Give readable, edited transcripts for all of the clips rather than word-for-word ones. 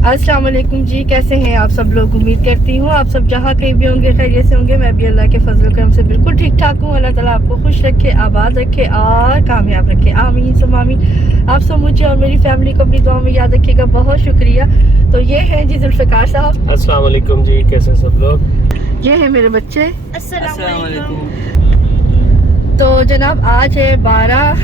अस्सलाम वालेकुम जी, कैसे हैं आप सब लोग। उम्मीद करती हूँ आप सब जहाँ कहीं भी होंगे खैरियत से होंगे। मैं भी अल्लाह के फजल करम से बिल्कुल ठीक ठाक हूँ। अल्लाह ताला आपको खुश रखे, आबाद रखे और कामयाब रखे, आमीन सुम्मा आमीन। आप सब मुझे और मेरी फैमिली को अपनी दुआ में याद रखिएगा। बहुत शुक्रिया। तो ये हैं जी जुल्फ़िकार साहब। अस्सलाम वालेकुम जी, कैसे सब लोग। ये है मेरे बच्चे। अस्सलाम वालेकुम। तो जनाब आज है 12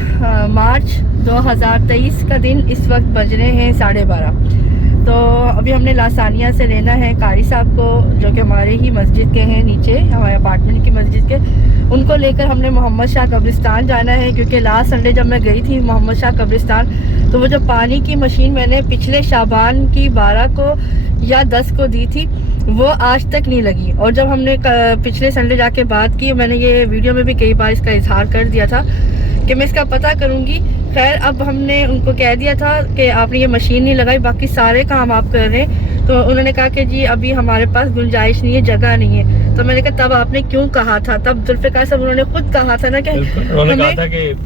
मार्च 2023 का दिन। इस वक्त बज रहे हैं 12:30। तो अभी हमने लासानिया से लेना है कारी साहब को, जो कि हमारे ही मस्जिद के हैं, नीचे हमारे अपार्टमेंट की मस्जिद के। उनको लेकर हमने मोहम्मद शाह कब्रिस्तान जाना है, क्योंकि लास्ट संडे जब मैं गई थी मोहम्मद शाह कब्रिस्तान, तो वो जो पानी की मशीन मैंने पिछले शाबान की 12 को या 10 को दी थी, वो आज तक नहीं लगी। और जब हमने पिछले संडे जाके बात की, मैंने ये वीडियो में भी कई बार इसका इजहार कर दिया था कि मैं इसका पता करूँगी। खैर अब हमने उनको कह दिया था कि आपने ये मशीन नहीं लगाई, बाकी सारे काम आप कर रहे हैं। तो उन्होंने कहा कि जी अभी हमारे पास गुंजाइश नहीं है, जगह नहीं है। तो मैंने कहा तब आपने क्यों कहा था, तब जुल्फ़िकार साहब उन्होंने खुद कहा था ना कि उन्होंने कहा था कि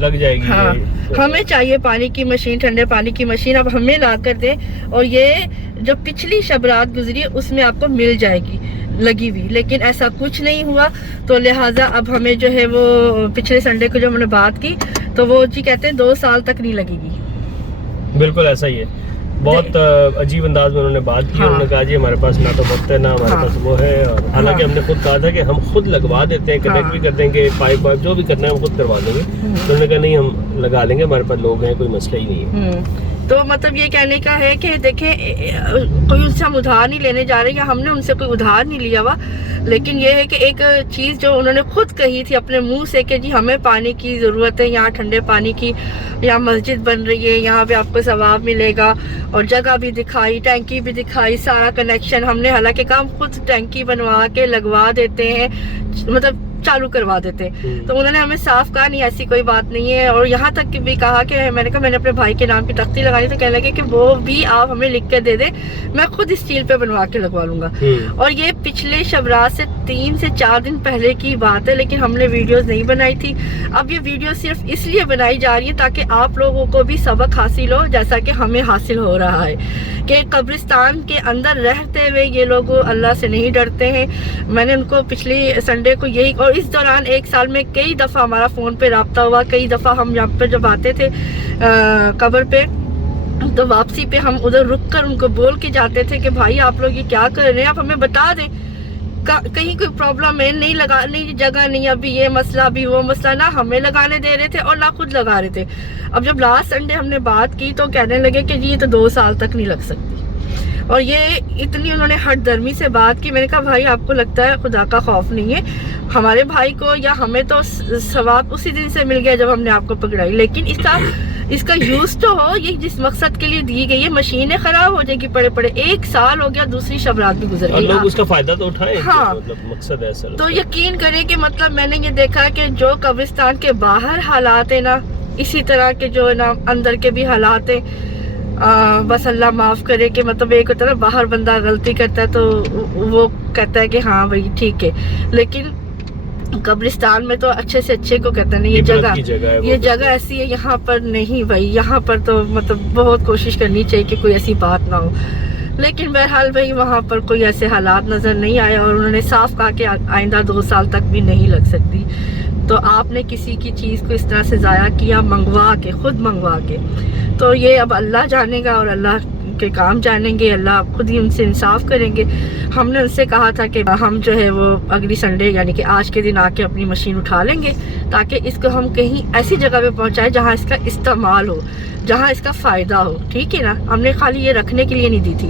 लग जाएगी। हाँ, हमें चाहिए पानी की मशीन, ठंडे पानी की मशीन, अब हमें ला कर दें। और ये जो पिछली शब रात गुजरी उसमें आपको मिल जाएगी लगी हुई, लेकिन ऐसा कुछ नहीं हुआ। तो लिहाजा अब हमें जो है वो पिछले संडे को जो हमने बात की, तो वो जी कहते हैं 2 साल तक नहीं लगेगी। बिल्कुल ऐसा ही है। बहुत अजीब अंदाज में उन्होंने बात की। हाँ। उन्होंने कहा जी हमारे पास ना तो वक्त है ना हमारे हाँ। पास वो है। और हालांकि हाँ। हमने खुद कहा था कि हम खुद लगवा देते हैं, कनेक्ट हाँ। भी कर देंगे, पाइप वाइप जो भी करना है हम खुद करवा देंगे। उन्होंने कहा नहीं हम लगा लेंगे, हमारे पास लोग हैं, कोई मसला ही नहीं है। तो मतलब ये कहने का है कि देखें, कोई उनसे हम उधार नहीं लेने जा रहे हैं, या हमने उनसे कोई उधार नहीं लिया हुआ। लेकिन ये है कि एक चीज़ जो उन्होंने खुद कही थी अपने मुंह से कि जी हमें पानी की ज़रूरत है, यहाँ ठंडे पानी की, यहाँ मस्जिद बन रही है, यहाँ पे आपको सवाब मिलेगा। और जगह भी दिखाई, टैंकी भी दिखाई, सारा कनेक्शन हमने, हालांकि काम खुद टैंकी बनवा के लगवा देते हैं, मतलब चालू करवा देते हैं। तो उन्होंने हमें साफ कहा नहीं ऐसी कोई बात नहीं है। और यहाँ तक कि भी कहा कि मैंने कहा मैंने अपने भाई के नाम की तख्ती लगानी, तो कहने लगे कि वो भी आप हमें लिख के दे दे, मैं खुद स्टील पे बनवा के लगवा लूंगा। और ये पिछले शबरात से 3 से 4 दिन पहले की बात है, लेकिन हमने वीडियोस नहीं बनाई थी। अब ये वीडियो सिर्फ इसलिए बनाई जा रही है ताकि आप लोगों को भी सबक हासिल हो, जैसा कि हमें हासिल हो रहा है कि कब्रिस्तान के अंदर रहते हुए ये लोग अल्लाह से नहीं डरते हैं। मैंने उनको पिछले संडे को यही, और इस दौरान 1 साल में कई दफ़ा हमारा फ़ोन पे रब्ता हुआ, कई दफ़ा हम यहाँ पर जब आते थे कब्र पे, तो वापसी पे हम उधर रुक कर उनको बोल के जाते थे कि भाई आप लोग ये क्या कर रहे हैं, आप हमें बता दें, कहीं कोई प्रॉब्लम है, नहीं लगाने की जगह नहीं, अभी ये मसला अभी वो मसला, ना हमें लगाने दे रहे थे और ना खुद लगा रहे थे। अब जब लास्ट संडे हमने बात की तो कहने लगे कि जी ये तो 2 साल तक नहीं लग सकती। और ये इतनी उन्होंने हट दर्मी से बात की। मैंने कहा भाई आपको लगता है खुदा का खौफ नहीं है, हमारे भाई को या हमें तो सवाब उसी दिन से मिल गया जब हमने आपको पकड़ाई, लेकिन इसका यूज तो हो, ये जिस मकसद के लिए दी गई है, मशीनें खराब हो जाएगी पड़े पड़े। 1 साल हो गया, दूसरी शब रात भी गुजर गई, लोग उसका फायदा तो उठाए। हाँ। मतलब मकसद है असल। तो यकीन करें कि मतलब मैंने ये देखा कि जो कब्रिस्तान के बाहर हालात है ना, इसी तरह के जो है ना अंदर के भी हालात है। बस अल्लाह माफ़ करे कि मतलब एक होता है ना, बाहर बंदा गलती करता है तो वो कहता है कि हाँ भाई ठीक है, लेकिन कब्रिस्तान में तो अच्छे से अच्छे को कहते हैं ये जगह ऐसी है, यहाँ पर नहीं भाई, यहाँ पर तो मतलब बहुत कोशिश करनी चाहिए कि कोई ऐसी बात ना हो। लेकिन बहरहाल भाई वहाँ पर कोई ऐसे हालात नज़र नहीं आए, और उन्होंने साफ कहा कि आइंदा 2 साल तक भी नहीं लग सकती। तो आपने किसी की चीज़ को इस तरह से ज़ाया किया, मंगवा के, खुद मंगवा के, तो ये अब अल्लाह जानेगा और अल्लाह के काम जानेंगे, अल्लाह खुद ही उनसे इंसाफ करेंगे। हमने उनसे कहा था कि हम जो है वो अगली संडे यानी कि आज के दिन आके अपनी मशीन उठा लेंगे, ताकि इसको हम कहीं ऐसी जगह पे पहुंचाएं जहां इसका इस्तेमाल हो, जहां इसका फ़ायदा हो, ठीक है ना। हमने खाली ये रखने के लिए नहीं दी थी।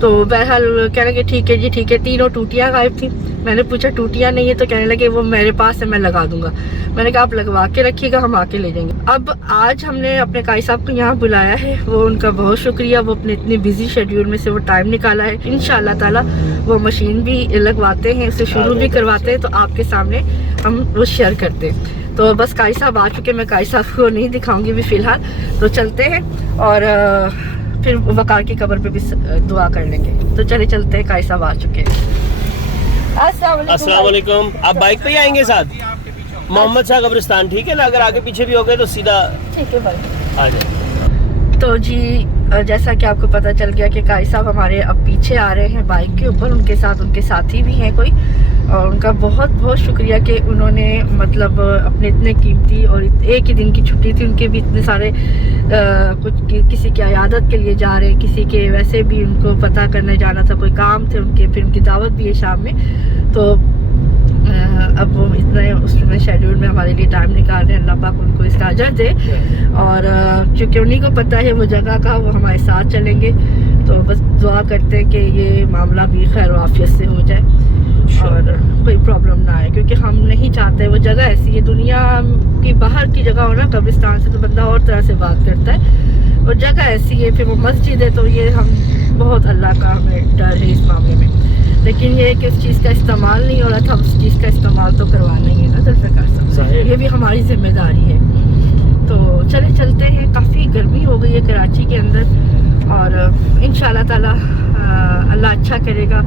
तो बहरहाल कहने लगे ठीक है जी ठीक है। 3 टूटियाँ गायब थी। मैंने पूछा टूटियाँ नहीं है, तो कहने लगे वो मेरे पास है, मैं लगा दूंगा। मैंने कहा आप लगवा के रखिएगा, हम आके ले जाएंगे। अब आज हमने अपने काई साहब को यहाँ बुलाया है, वो उनका बहुत शुक्रिया, वो अपने इतने बिजी शेड्यूल में से वो टाइम निकाला है। इंशाल्लाह ताला वो मशीन भी लगवाते हैं, उसे शुरू भी करवाते हैं, तो आपके सामने हम वो शेयर करते हैं। तो बस काई साहब आ चुके, मैं काई साहब को नहीं दिखाऊंगी भी फिलहाल। तो चलते हैं और फिर वकार की कब्र पे भी दुआ कर लेंगे। तो चले चलते हैं, काई साहब आ चुके हैं। अस्सलाम वालेकुम। आप बाइक पे ही आएंगे साथ मोहम्मद शाह कब्रिस्तान, ठीक है ना। अगर आगे पीछे भी हो गए तो सीधा ठीक है भाई आ जाए। तो जी जैसा कि आपको पता चल गया कि कारी साहब हमारे अब पीछे आ रहे हैं बाइक के ऊपर, उनके साथ उनके साथी भी हैं कोई, और उनका बहुत बहुत शुक्रिया कि उन्होंने मतलब अपने इतने कीमती, और एक ही दिन की छुट्टी थी उनके भी, इतने सारे किसी की अयादत के लिए जा रहे हैं, किसी के वैसे भी उनको पता करने जाना था, कोई काम थे उनके, फिर उनकी दावत भी है शाम में। तो अब वो इतने उसमें शेड्यूल में हमारे लिए टाइम निकाल रहे हैं, अल्लाह पाक उनको इसका अजर दे। और चूँकि उन्हीं को पता है वो जगह का, वो हमारे साथ चलेंगे, तो बस दुआ करते हैं कि ये मामला भी खैर आफियत से हो जाए और कोई प्रॉब्लम ना आए, क्योंकि हम नहीं चाहते, वो जगह ऐसी है, दुनिया की बाहर की जगह हो ना, कब्रिस्तान से तो बंदा और तरह से बात करता है, और जगह ऐसी है, फिर वो मस्जिद है, तो ये हम बहुत अल्लाह का हमें डर है इस मामले में। लेकिन ये है कि उस चीज़ का इस्तेमाल नहीं हो रहा था, उस चीज़ का इस्तेमाल तो करवाना ही है ना जुल्फ़िकार साहब, ये भी हमारी जिम्मेदारी है। तो चलते हैं, काफ़ी गर्मी हो गई है कराची के अंदर, और इंशाल्लाह ताला अल्लाह अच्छा करेगा।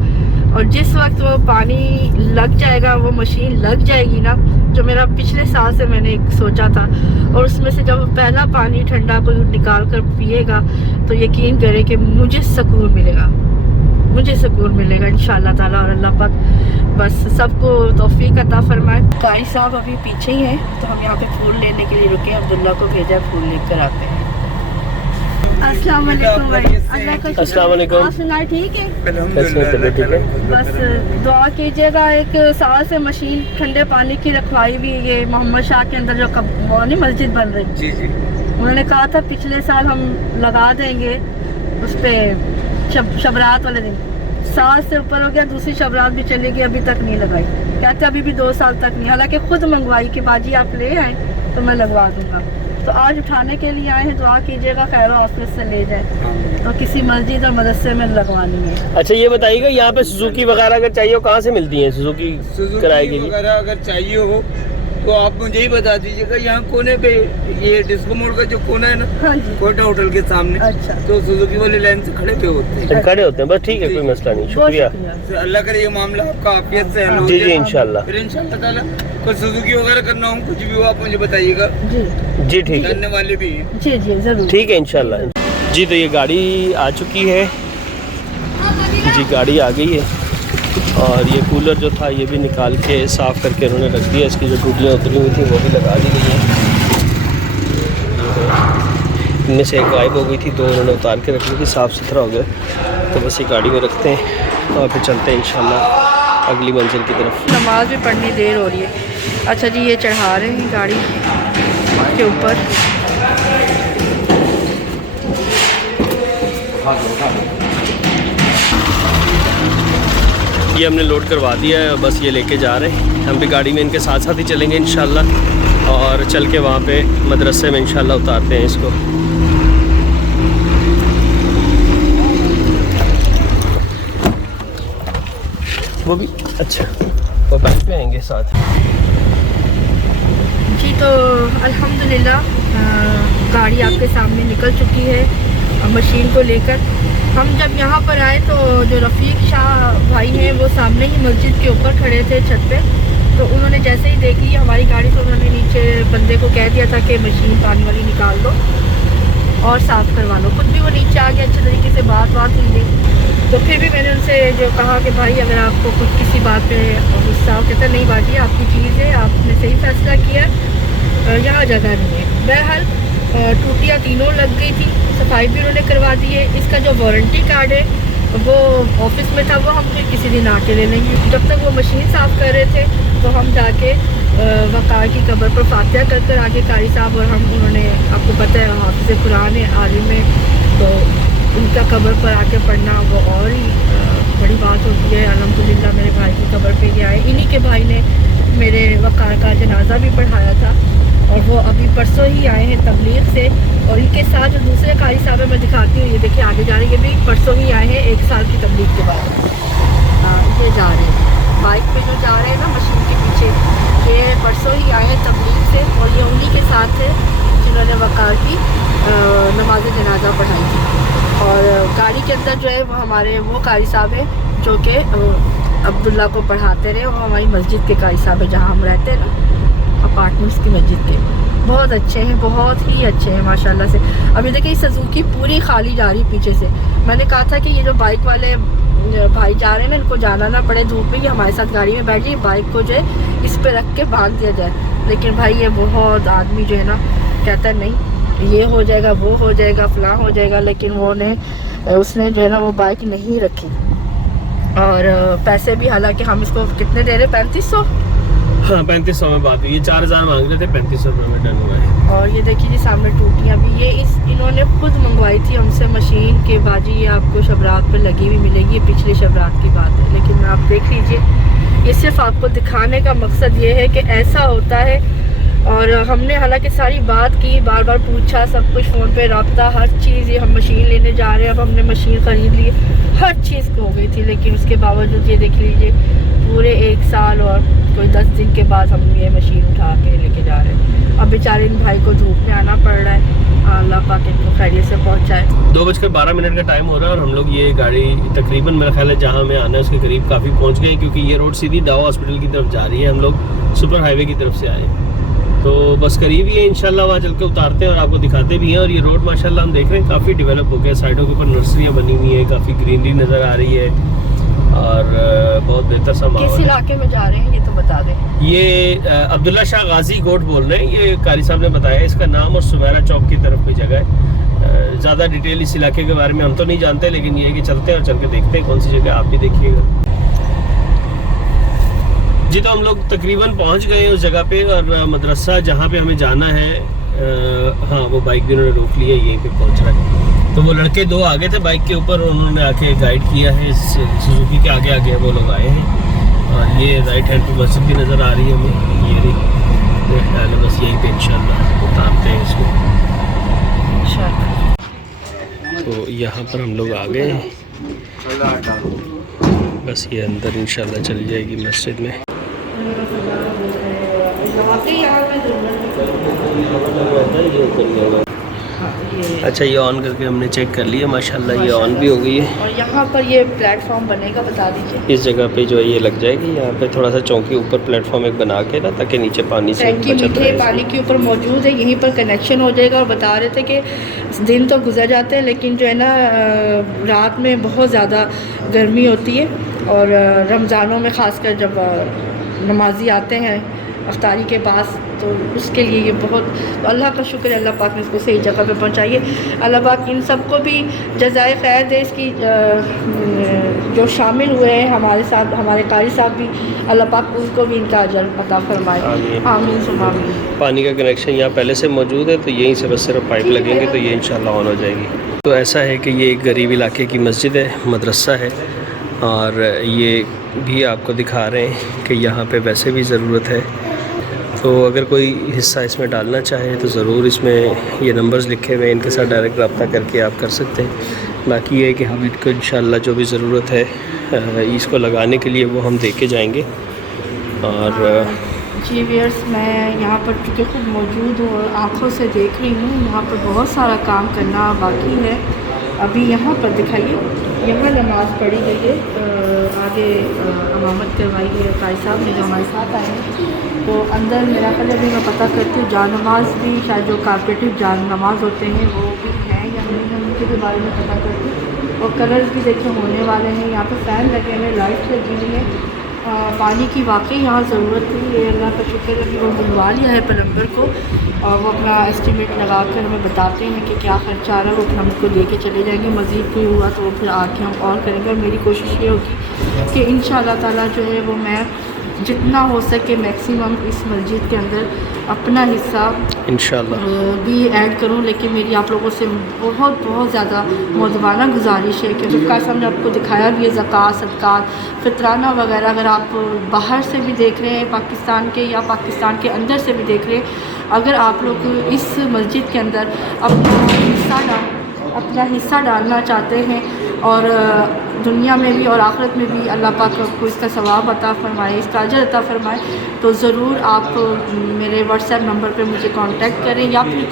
और जिस वक्त वो पानी लग जाएगा, वो मशीन लग जाएगी ना, जो मेरा पिछले साल से मैंने एक सोचा था, और उसमें से जब पहला पानी ठंडा कोई निकाल कर पिएगा तो यकीन करें कि मुझे सुकून मिलेगा, मुझे सुकून मिलेगा इंशाल्लाह ताला। और अल्लाह पाक बस सबको तौफीक अता फरमाए। कारी साहब अभी पीछे ही हैं, तो हम यहाँ पे फूल लेने के लिए रुके, अब्दुल्ला को भेजा, फूल लेकर आते हैं। अस्सलाम वालेकुम भाई, अल्लाह का शुक्र। अस्सलाम वालेकुम। आप सुनाए ठीक है? ठीक है। बस दुआ कीजिएगा, एक साल से मशीन ठंडे पानी की रखवाई भी, ये मोहम्मद शाह के अंदर जो नहीं मस्जिद बन रही, जी जी, उन्होंने कहा था पिछले साल हम लगा देंगे उस पर शबरात वाले दिन, साल से ऊपर हो गया, दूसरी शबरात भी चली गई, अभी तक नहीं लगाई, कहते अभी भी 2 साल तक नहीं, हालांकि खुद मंगवाई कि बाजी आप ले आए तो मैं लगवा दूंगा। तो आज उठाने के लिए आए हैं, दुआ कीजिएगा खैर ऑफिस से ले जाए, तो किसी मस्जिद और मदरसे में लगवानी है। अच्छा ये बताइएगा, यहाँ पे सुजुकी वगैरह अगर चाहिए हो कहाँ से मिलती है? सुजुकी किराए के लिए वगैरह अगर चाहिए हो तो आप मुझे ही बता दीजिएगा। यहाँ कोने पे, ये डिस्को मोड़ का जो कोना है ना, हाँ जी, कोटा होटल के सामने, अच्छा, तो सुजुकी वाले लाइन से खड़े पे होते हैं, खड़े होते हैं बस, ठीक है, कोई मसला नहीं, शुक्रिया। तो अल्लाह करे ये मामला आपका आफियत से हल हो जी जाए। इंशाल्लाह। फिर इंशाल्लाह ताला कोई सुजुकी वगैरह करना हो, कुछ भी हो, आप मुझे बताइएगा, जी ठीक है, करने वाले भी हैं। जी जी जरूर, ठीक है इंशाल्लाह। जी तो ये गाड़ी आ चुकी है जी, गाड़ी आ गई है, और ये कूलर जो था ये भी निकाल के साफ़ करके उन्होंने रख दिया, इसकी जो टूटियाँ उतरी हुई थी वो भी लगा दी गई हैं। इनमें से एक गायब हो गई थी, 2 उन्होंने उतार के रख ली थी, साफ़ सुथरा हो गया, तो बस ये गाड़ी में रखते हैं और फिर चलते हैं इंशाल्लाह अगली मंजिल की तरफ। नमाज भी पढ़नी देर हो रही है। अच्छा जी, ये चढ़ा रहे हैं गाड़ी के ऊपर, ये हमने लोड करवा दिया है, बस ये लेके जा रहे हैं, हम भी गाड़ी में इनके साथ साथ ही चलेंगे इंशाल्लाह, और चल के वहाँ पे मदरसे में इंशाल्लाह उतारते हैं इसको। वो भी अच्छा, वो बाइक में आएंगे साथ जी। तो अल्हम्दुलिल्लाह गाड़ी आपके सामने निकल चुकी है मशीन को लेकर। हम जब यहाँ पर आए तो जो रफ़ीक शाह भाई हैं वो सामने ही मस्जिद के ऊपर खड़े थे छत पे, तो उन्होंने जैसे ही देख ली हमारी गाड़ी, तो उन्होंने नीचे बंदे को कह दिया था कि मशीन पानी वाली निकाल दो और साफ़ करवा लो। खुद भी वो नीचे आ गया, अच्छे तरीके से बात हुई गई। तो फिर भी मैंने उनसे जो कहा कि भाई अगर आपको कुछ किसी बात पे गुस्सा हो, कहता नहीं बाजी आपकी चीज़ है, आपने सही फैसला किया, यहाँ जगह नहीं है। बहरहाल टूटियाँ तीनों लग गई थी, सफाई भी उन्होंने करवा दी है। इसका जो वारंटी कार्ड है वो ऑफिस में था, वो हम फिर किसी दिन आके ले लेंगे। जब तक वो मशीन साफ़ कर रहे थे तो हम जाके वक़ार की कब्र पर फातिहा कर आगे कारी साहब और हम, उन्होंने आपको पता है हाफिज़ कुरान है आलिम में, तो उनका कब्र पर आके पढ़ना वो और ही बड़ी बात होती है। अल्हम्दुलिल्लाह मेरे भाई की कब्र पे ये आए, इन्हीं के भाई ने मेरे वक़ार का जनाजा भी पढ़ाया था, और वो अभी परसों ही आए हैं तबलीग से। और इनके साथ जो दूसरे कारी साहब है मैं दिखाती हूँ, ये देखिए आगे जा रही है, भी परसों ही आए हैं 1 साल की तबलीग के बाद। ये जा रहे हैं बाइक पे, जो जा रहे हैं ना मशीन के पीछे, ये परसों ही आए हैं तबलीग से, और ये उन्हीं के साथ है जिन्होंने वक़ार की नमाज जनाजा पढ़ाई थी। और गाड़ी के अंदर जो है वो हमारे वो कारी साहब है जो कि अब्दुल्ला को पढ़ाते रहे, वो हमारी मस्जिद के कारी साहब है जहाँ हम रहते हैं ना, अपार्टमेंट्स की मस्जिद के। बहुत अच्छे हैं, बहुत ही अच्छे हैं माशाल्लाह से। अभी देखिए सुजुकी पूरी खाली जा रही पीछे से। मैंने कहा था कि ये जो बाइक वाले भाई जा रहे हैं ना, इनको जाना ना पड़े धूप में, कि हमारे साथ गाड़ी में बैठ जाइए, बाइक को जो है इस पे रख के बांध दिया जाए। लेकिन भाई ये बहुत आदमी जो है ना कहता है नहीं ये हो जाएगा, वो हो जाएगा, फलां हो जाएगा, लेकिन उसने जो है ना वो बाइक नहीं रखी। और पैसे भी हालांकि हम इसको कितने दे रहे, 3500। हाँ 3500 में बात हुई, ये 4000 मांग रहे थे, 3500 रुपये में डन हुआ है। और ये देखिए जी सामने टूटियाँ भी, ये इन्होंने खुद मंगवाई थी हमसे मशीन के बाजी, ये आपको शबरात पे लगी हुई मिलेगी, ये पिछले शबरात की बात है। लेकिन आप देख लीजिए, ये सिर्फ आपको दिखाने का मकसद ये है कि ऐसा होता है। और हमने हालांकि सारी बात की, बार बार पूछा, सब कुछ फ़ोन पे रब्ता, हर चीज़, ये हम मशीन लेने जा रहे हैं, अब हमने मशीन ख़रीद ली, हर चीज़ हो गई थी। लेकिन उसके बावजूद ये देख लीजिए पूरे 1 साल और कोई 10 दिन के बाद हम ये मशीन उठा के लेके जा रहे हैं। अब बेचारे इन भाई को धूप में आना पड़ रहा है, अल्लाह पाक इनको खैरियत से पहुँचाए। 2:12 का टाइम हो रहा है और हम लोग ये गाड़ी तकरीबन मेरा ख्याल है जहाँ हमें आना है उसके करीब काफ़ी पहुँच गए हैं, क्योंकि ये रोड सीधी डावा हॉस्पिटल की तरफ जा रही है। हम लोग सुपर हाईवे की तरफ से आए, तो बस करीब ही है, इंशाल्लाह वहाँ चल के उतारते हैं और आपको दिखाते भी हैं। और ये रोड माशाल्लाह हम देख रहे हैं काफ़ी डेवलप हो गया, साइडों के ऊपर नर्सरियाँ बनी हुई हैं, काफ़ी ग्रीनरी नज़र आ रही है और बहुत बेहतर सा माहौल। किस इलाके में जा रहे हैं ये तो बता दें। ये अब्दुल्ला शाह गाजी गोट बोल रहे हैं, ये कारी साहब ने बताया इसका नाम, और सुमेरा चौक की तरफ कोई जगह है। ज़्यादा डिटेल इस इलाके के बारे में हम तो नहीं जानते, लेकिन ये है कि चलते हैं और चल के देखते हैं कौन सी जगह, आप भी देखिएगा जी। तो हम लोग तकरीबन पहुंच गए हैं उस जगह पे, और मदरसा जहाँ पे हमें जाना है, हाँ वो बाइक भी उन्होंने रोक लिया, यहीं पे पहुंच रहा है। तो वो लड़के 2 आगे थे बाइक के ऊपर, उन्होंने आके गाइड किया है, सुजुकी के आगे आगे वो लोग आए हैं। और ये राइट हैंड पे मस्जिद भी नज़र आ रही है हमें, ये रही, बस यहीं पे इंशाल्लाह उतारते हैं इसको। तो यहाँ पर हम लोग आ गए हैं, बस ये अंदर इंशाल्लाह चली जाएगी मस्जिद में। अच्छा ये ऑन करके हमने चेक कर लिया, माशाल्लाह ये ऑन भी हो गई है। और यहाँ पर ये प्लेटफॉर्म बनेगा, बता दीजिए। इस जगह पे जो है ये लग जाएगी, यहाँ पे थोड़ा सा चौकी ऊपर प्लेटफॉर्म एक बना के ना, ताकि नीचे पानी से टैंकी मीठे पानी के ऊपर मौजूद है, यहीं पर कनेक्शन हो जाएगा। और बता रहे थे कि दिन तो गुजर जाते हैं, लेकिन जो है ना रात में बहुत ज़्यादा गर्मी होती है, और रमज़ानों में ख़ासकर जब नमाजी आते हैं अफ्तारी के पास, तो उसके लिए ये बहुत, तो अल्लाह का शुक्र है, अल्लाह पाक ने इसको सही जगह पे पहुंचाइए। अल्लाह पाक इन सबको भी जज़ाए खैर दे, इसकी जो शामिल हुए हैं हमारे साथ, हमारे कारी साहब भी, अल्लाह पाक उनको भी इनका अजर अता फरमाए, आमीन सुम्मा आमीन। पानी का कनेक्शन यहाँ पहले से मौजूद है, तो यहीं से बस सिर्फ पाइप लगेंगे तो ये इंशाल्लाह ऑन हो जाएगी। तो ऐसा है कि ये एक गरीब इलाके की मस्जिद है, मदरसा है, और ये भी आपको दिखा रहे हैं कि यहाँ पे वैसे भी ज़रूरत है। तो अगर कोई हिस्सा इसमें डालना चाहे तो ज़रूर, इसमें ये नंबर्स लिखे हुए हैं, इनके साथ डायरेक्ट रब्ता करके आप कर सकते हैं। बाकी ये है कि हम इनको इंशाल्लाह जो भी ज़रूरत है इसको लगाने के लिए वो हम दे के जाएंगे। और जी व्यूअर्स, मैं यहाँ पर चूँकि खुद मौजूद हूँ और आँखों से देख रही हूँ, यहाँ पर बहुत सारा काम करना बाकी है। अभी यहाँ पर दिखाइए, यहाँ नमाज़ पढ़ी गई है, आगे इमामत करवाई गई है कारी साहब ने जो हमारे साथ आए हैं। तो अंदर मेरा ख्याल अभी मैं पता करती हूँ, जान नमाज भी शायद जो कार्पोरेटिव जान नमाज होते हैं वो भी हैं या नहीं है, उनके भी बारे में पता करती हूँ। और कलर्स भी देखिए होने वाले हैं, यहाँ पर फ़ैन लगे हुए, लाइट्स लगी हुई है, पानी की वाकई यहाँ ज़रूरत थी। ये अल्लाह का शुक्र है कि वो बुलवा लिया है प्लम्बर को, और वो अपना एस्टिमेट लगा कर हमें बताते हैं कि क्या खर्चा आ रहा है, वो अपना हमको दे के चले जाएंगे। मज़ीद कोई हुआ तो वो फिर आके हम और करेंगे। और मेरी कोशिश ये होगी कि इंशाअल्लाह ताला जो है वो मैं जितना हो सके मैक्सिमम इस मस्जिद के अंदर अपना हिस्सा इंशाअल्लाह भी ऐड करूं। लेकिन मेरी आप लोगों से बहुत ज़्यादा मौजूदाना गुजारिश है कि जिसका सामने आपको दिखाया भी है, ज़कात, सदक़ात, फितराना वगैरह, अगर आप बाहर से भी देख रहे हैं पाकिस्तान के या पाकिस्तान के अंदर से भी देख रहे हैं, अगर आप लोग इस मस्जिद के अंदर अपना हिस्सा डालना चाहते हैं और दुनिया में भी और आखिरत में भी अल्लाह पाक को इसका सवाब अता फ़रमाए, इसका अजर अता फ़रमाए, तो ज़रूर आप मेरे व्हाट्सएप नंबर पे मुझे कांटेक्ट करें या फिर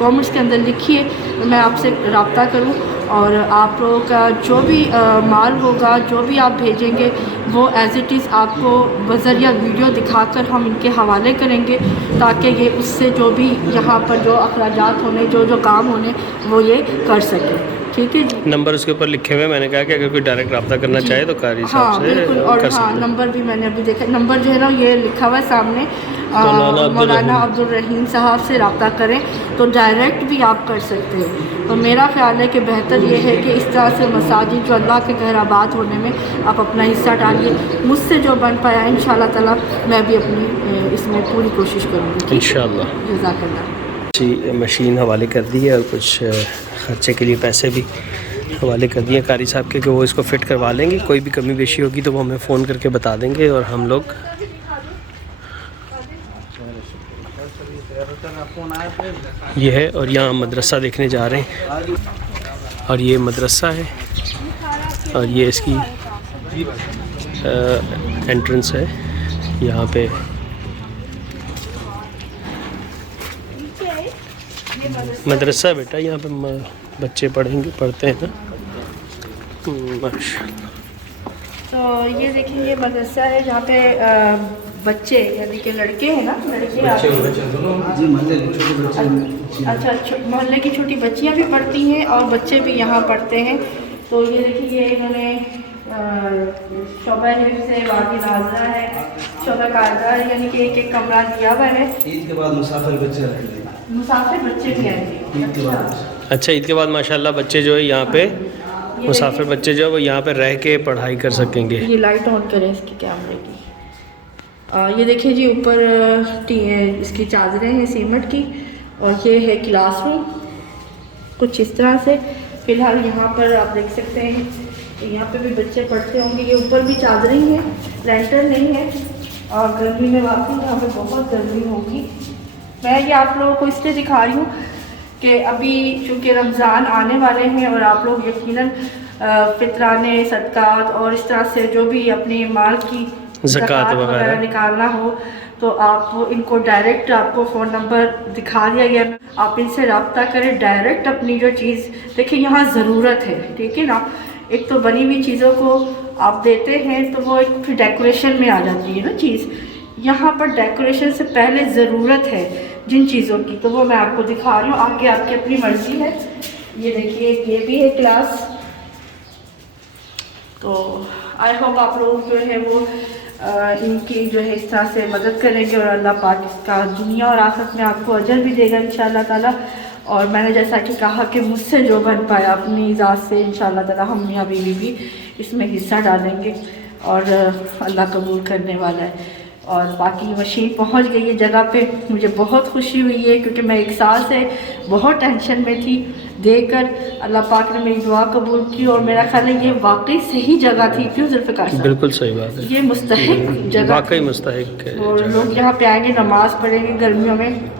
कमेंट्स के अंदर लिखिए, मैं आपसे रब्ता करूं और आप लोगों का जो भी माल होगा, जो भी आप भेजेंगे, वो एज़ इट इज़ आपको बज़रिया वीडियो दिखाकर हम इनके हवाले करेंगे, ताकि ये उससे जो भी यहाँ पर जो अखराजात होने, जो काम होने, वो ये कर सकें। ठीक है जी। नंबर उसके ऊपर लिखे हुए हैं, मैंने कहा कि अगर कोई डायरेक्ट रब्ता करना चाहे तो कारी हाँ साहब से बिल्कुल। और कर हाँ, सकते हैं। नंबर भी मैंने अभी देखा, नंबर जो है ना ये लिखा हुआ है सामने, मौलाना अब्दुल रहीम साहब से रब्ता करें तो डायरेक्ट भी आप कर सकते हैं। तो मेरा ख्याल है कि बेहतर ये है कि इस तरह से मसाजिद जो अल्लाह के घर आबाद होने में आप अपना हिस्सा डालिए। मुझसे जो बन पाया इंशाल्लाह ताला मैं भी अपनी इसमें पूरी कोशिश करूँगी इंशाल्लाह। जज़ाकल्लाह। जी, मशीन हवाले कर दी है और कुछ खर्चे के लिए पैसे भी हवाले कर दिए कारी साहब के कि वो इसको फ़िट करवा लेंगे। कोई भी कमी बेशी होगी तो वो हमें फ़ोन करके बता देंगे और हम लोग ये है। और यहाँ मदरसा देखने जा रहे हैं और ये मदरसा है और ये इसकी एंट्रेंस है। यहाँ पे मदरसा बेटा, यहाँ पे बच्चे पढ़ते हैं ना। माशाल्लाह। तो ये देखिए ये मदरसा है जहाँ पे बच्चे यानी कि लड़के हैं ना, लड़के अच्छा मोहल्ले की छोटी बच्चियाँ भी पढ़ती हैं और बच्चे भी यहाँ पढ़ते हैं। तो ये देखिए ये इन्होंने शोबा से वादी नाजरा है, शोबा कायदा है, यानी कि एक कमरा दिया हुआ है। ईद के बाद मुसाफिर बच्चे भी आएंगे। अच्छा, ईद के बाद माशाल्लाह बच्चे जो है यहाँ पे मुसाफिर बच्चे जो है वो यहाँ पे रह के पढ़ाई कर सकेंगे। ये लाइट ऑन करें इसके कैमरे की। ये देखिए जी ऊपर इसकी चादरें हैं सीमेंट की और ये है क्लासरूम कुछ इस तरह से। फ़िलहाल यहाँ पर आप देख सकते हैं यहाँ पे भी बच्चे पढ़ते होंगे। ये ऊपर भी चादरें हैं, लेंटर नहीं है। और गर्मी में वाकई यहाँ पे बहुत गर्मी होगी। मैं ये आप लोगों को इसलिए दिखा रही हूँ कि अभी चूँकि रमज़ान आने वाले हैं और आप लोग यकीनन फितराने सदक़ात और इस तरह से जो भी अपने माल की ज़कात वगैरह निकालना हो तो आप इनको डायरेक्ट, आपको फ़ोन नंबर दिखा दिया गया, आप इनसे रब्ता करें डायरेक्ट। अपनी जो चीज़ देखिए यहाँ ज़रूरत है, ठीक है ना। एक तो बनी हुई चीज़ों को आप देते हैं तो वो एक फिर डेकोरेशन में आ जाती है ना चीज़। यहाँ पर डेकोरेशन से पहले ज़रूरत है जिन चीज़ों की, तो वो मैं आपको दिखा रही हूँ। आगे आपकी अपनी मर्ज़ी है। ये देखिए ये भी है क्लास। तो आई होप आप लोग जो है वो इनकी जो है इस तरह से मदद करेंगे और अल्लाह पाक इसका दुनिया और आखिरत में आपको अजर भी देगा इंशाअल्लाह ताला। और मैंने जैसा कि कहा कि मुझसे जो बन पाया अपनी ज़ात से इंशाअल्लाह ताला हम मियाँ बीवी भी इसमें हिस्सा डालेंगे और अल्लाह कबूल करने वाला है। और बाकी मशीन पहुंच गई है जगह पे, मुझे बहुत खुशी हुई है क्योंकि मैं एक साल से बहुत टेंशन में थी। देकर अल्लाह पाक ने मेरी दुआ कबूल की और मेरा ख्याल है ये वाकई सही जगह थी। क्यों ज़ुल्फ़िकार साहब? बिल्कुल सही बात है, ये मुस्तहिक जगह, वाकई मुस्तहिक है। और लोग यहाँ पे आएंगे, नमाज़ पढ़ेंगे गर्मियों में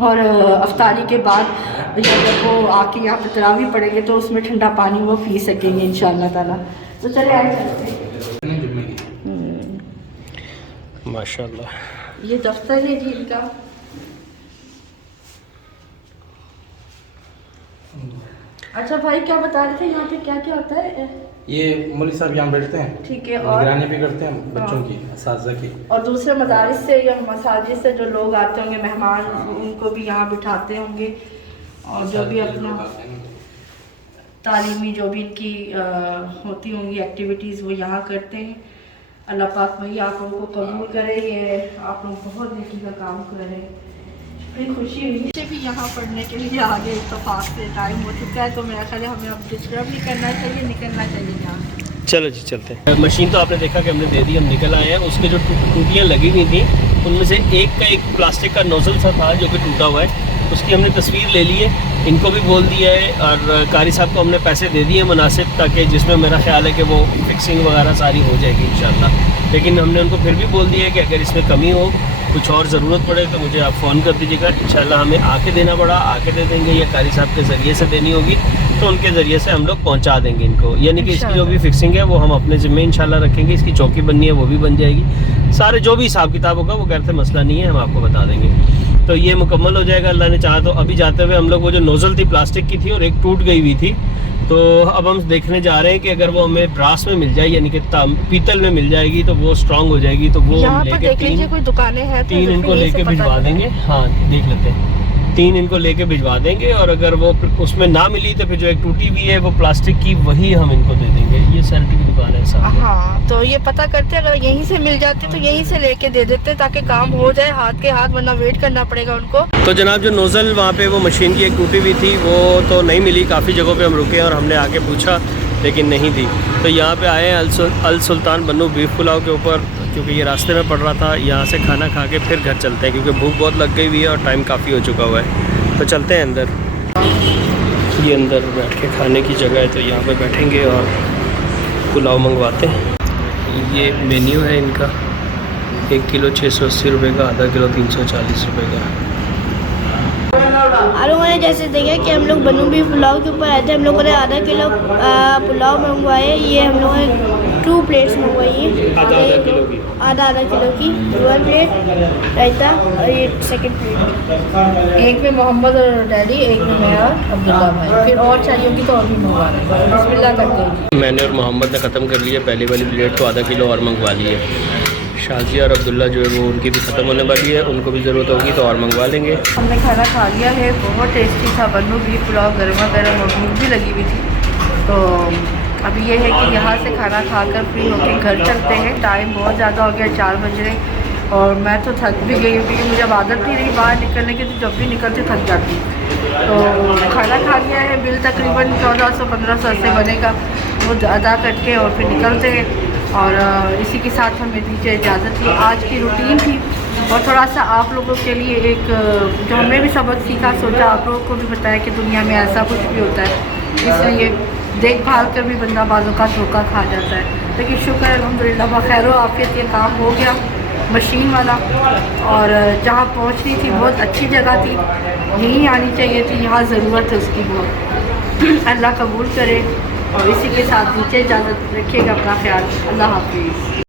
और अफ्तारी के बाद जब वो आके यहाँ पे तरावी पढ़ेंगे तो उसमें ठंडा पानी वो पी सकेंगे इंशाअल्लाह ताला। तो चले आए चलते हैं। माशाल्लाह। ये दफ्तर है जी इनका। अच्छा भाई क्या बता रहे थे यहाँ पे क्या क्या होता है? ये मौलवी साहब यहाँ बैठते हैं, ठीक है। और निगरानी भी करते हैं बच्चों की, असातिज़ा की। और दूसरे मदारिस से या मसाजिद से जो लोग आते होंगे मेहमान, उनको भी यहाँ बिठाते होंगे और जो भी अपना तालीमी जो भी इनकी होती होंगी एक्टिविटीज़ वो यहाँ करते हैं। अल्लाह पाक भाई आप लोगों को कबूल करे। ये आप लोग बहुत नेकी का काम कर रहे हैं, बड़ी खुशी हुई। मुझे भी यहाँ पढ़ने के लिए आगे इत्तेफाक से टाइम हो चुका है तो मेरा ख्याल है हमें अब डिस्टर्ब नहीं करना चाहिए, निकलना चाहिए यहाँ। चलो जी चलते हैं। मशीन तो आपने देखा कि हमने दे दी, हम निकल आए हैं। उसके जो टूटियाँ लगी हुई थी उनमें से एक का एक प्लास्टिक का नोज़ल सा था जो कि टूटा हुआ है, उसकी हमने तस्वीर ले ली है। इनको भी बोल दिया है और कारी साहब को हमने पैसे दे दिए मुनासिब, ताकि जिसमें मेरा ख्याल है कि वो फिक्सिंग वगैरह सारी हो जाएगी इंशाल्लाह। लेकिन हमने उनको फिर भी बोल दिया है कि अगर इसमें कमी हो, कुछ और ज़रूरत पड़े तो मुझे आप फ़ोन कर दीजिएगा। इंशाल्लाह हमें आके देना पड़ा आके दे देंगे, या कारी साहब के ज़रिए से देनी होगी तो उनके ज़रिए से हम लोग पहुँचा देंगे इनको। यानी कि इसकी जो भी फिक्सिंग है वो हम अपने ज़िम्मे इंशाल्लाह रखेंगे। इसकी चौकी बननी है वो भी बन जाएगी, सारे जो भी हिसाब किताब होगा वो कहते मसला नहीं है, हम आपको बता देंगे। तो ये मुकम्मल हो जाएगा अल्लाह ने चाहा तो। अभी जाते हुए हम लोग वो जो नोज़ल थी प्लास्टिक की थी और एक टूट गई हुई थी, तो अब हम देखने जा रहे हैं कि अगर वो हमें ब्रास में मिल जाए यानी कि पीतल में मिल जाएगी तो वो स्ट्रांग हो जाएगी, तो वो यहाँ पर लेके देख लीजिए कोई दुकानें हैं तो 3 इनको लेके भिजवा देंगे। हाँ देख लेते हैं, 3 इनको लेके भिजवा देंगे और अगर वो उसमें ना मिली तो फिर जो एक टूटी हुई है वो प्लास्टिक की वही हम इनको दे देंगे। ये सैनिटरी की दुकान है सामने। हाँ तो ये पता करते अगर यहीं से मिल जाती तो यहीं से लेके दे देते ताकि काम हो जाए हाथ के हाथ, वरना वेट करना पड़ेगा उनको। तो जनाब जो नोज़ल वहाँ पे वो मशीन की एक टूटी हुई थी वो तो नहीं मिली, काफ़ी जगहों पे हम रुके और हमने आके पूछा लेकिन नहीं थी। तो यहाँ पे आए अल सुल्तान बन्नू बीफ पुलाव के ऊपर, क्योंकि ये रास्ते में पड़ रहा था। यहाँ से खाना खा के फिर घर चलते हैं क्योंकि भूख बहुत लग गई हुई है और टाइम काफ़ी हो चुका हुआ है। तो चलते हैं अंदर। ये अंदर बैठ के खाने की जगह है तो यहाँ पे बैठेंगे और पुलाव मंगवाते हैं। ये मेन्यू है इनका, 1 किलो 680 रुपये का, आधा किलो 340 रुपये का। और मैंने जैसे देखा कि हम लोग बन्नू बीफ पुलाव के ऊपर आए थे, हम लोगों ने आधा किलो पुलाव मंगवाए। ये हम लोगों ने 2 प्लेट्स मंगवाई है, आधा किलो की 1 प्लेट रायता और ये 2nd प्लेट। एक में मोहम्मद और डैडी, एक में मैं और अब्दुल्ला भाई, फिर और चाहिए होगी तो और भी मंगवा रहे हैं। बिस्मिल्लाह करते हैं। मैंने और मोहम्मद ने ख़त्म कर लिया पहली वाली प्लेट, तो आधा किलो और मंगवा ली है। शाजिया और अब्दुल्ला जो है वो उनकी भी ख़त्म होने वाली है, उनको भी ज़रूरत होगी तो और मंगवा लेंगे। हमने खाना खा लिया है, बहुत टेस्टी था बन्नू बीफ पुलाव, गर्मा गर्म और भूख भी लगी हुई थी। तो अभी ये है कि यहाँ से खाना खाकर फ्री होकर घर चलते हैं। टाइम बहुत ज़्यादा हो गया, 4 बज रहे और मैं तो थक भी गई क्योंकि मुझे आदत नहीं रही बाहर निकलने की, तो जब भी निकलते थक जाती। तो खाना खा लिया है, बिल तकरीबन 1400-1500 से बनेगा, वो अदा करके और फिर निकलते हैं। और इसी के साथ हमें दीजिए इजाज़त। ये आज की रूटीन थी और थोड़ा सा आप लोगों के लिए एक जो हमने भी सबक सीखा, सोचा आप लोगों को भी बताया कि दुनिया में ऐसा कुछ भी होता है, इसलिए देखभाल कर भी बंदा बाज़ों का धोखा खा जाता है। लेकिन शुक्र है अल्हम्दुलिल्लाह बखैर आफियत ये काम हो गया मशीन वाला, और जहाँ पहुँचनी थी बहुत अच्छी जगह थी, यहीं आनी चाहिए थी, यहाँ ज़रूरत है उसकी बहुत। अल्लाह कबूल करे और इसी के साथ दीजिए इजाज़त, रखिएगा अपना ख्याल। अल्लाह हाफिज़।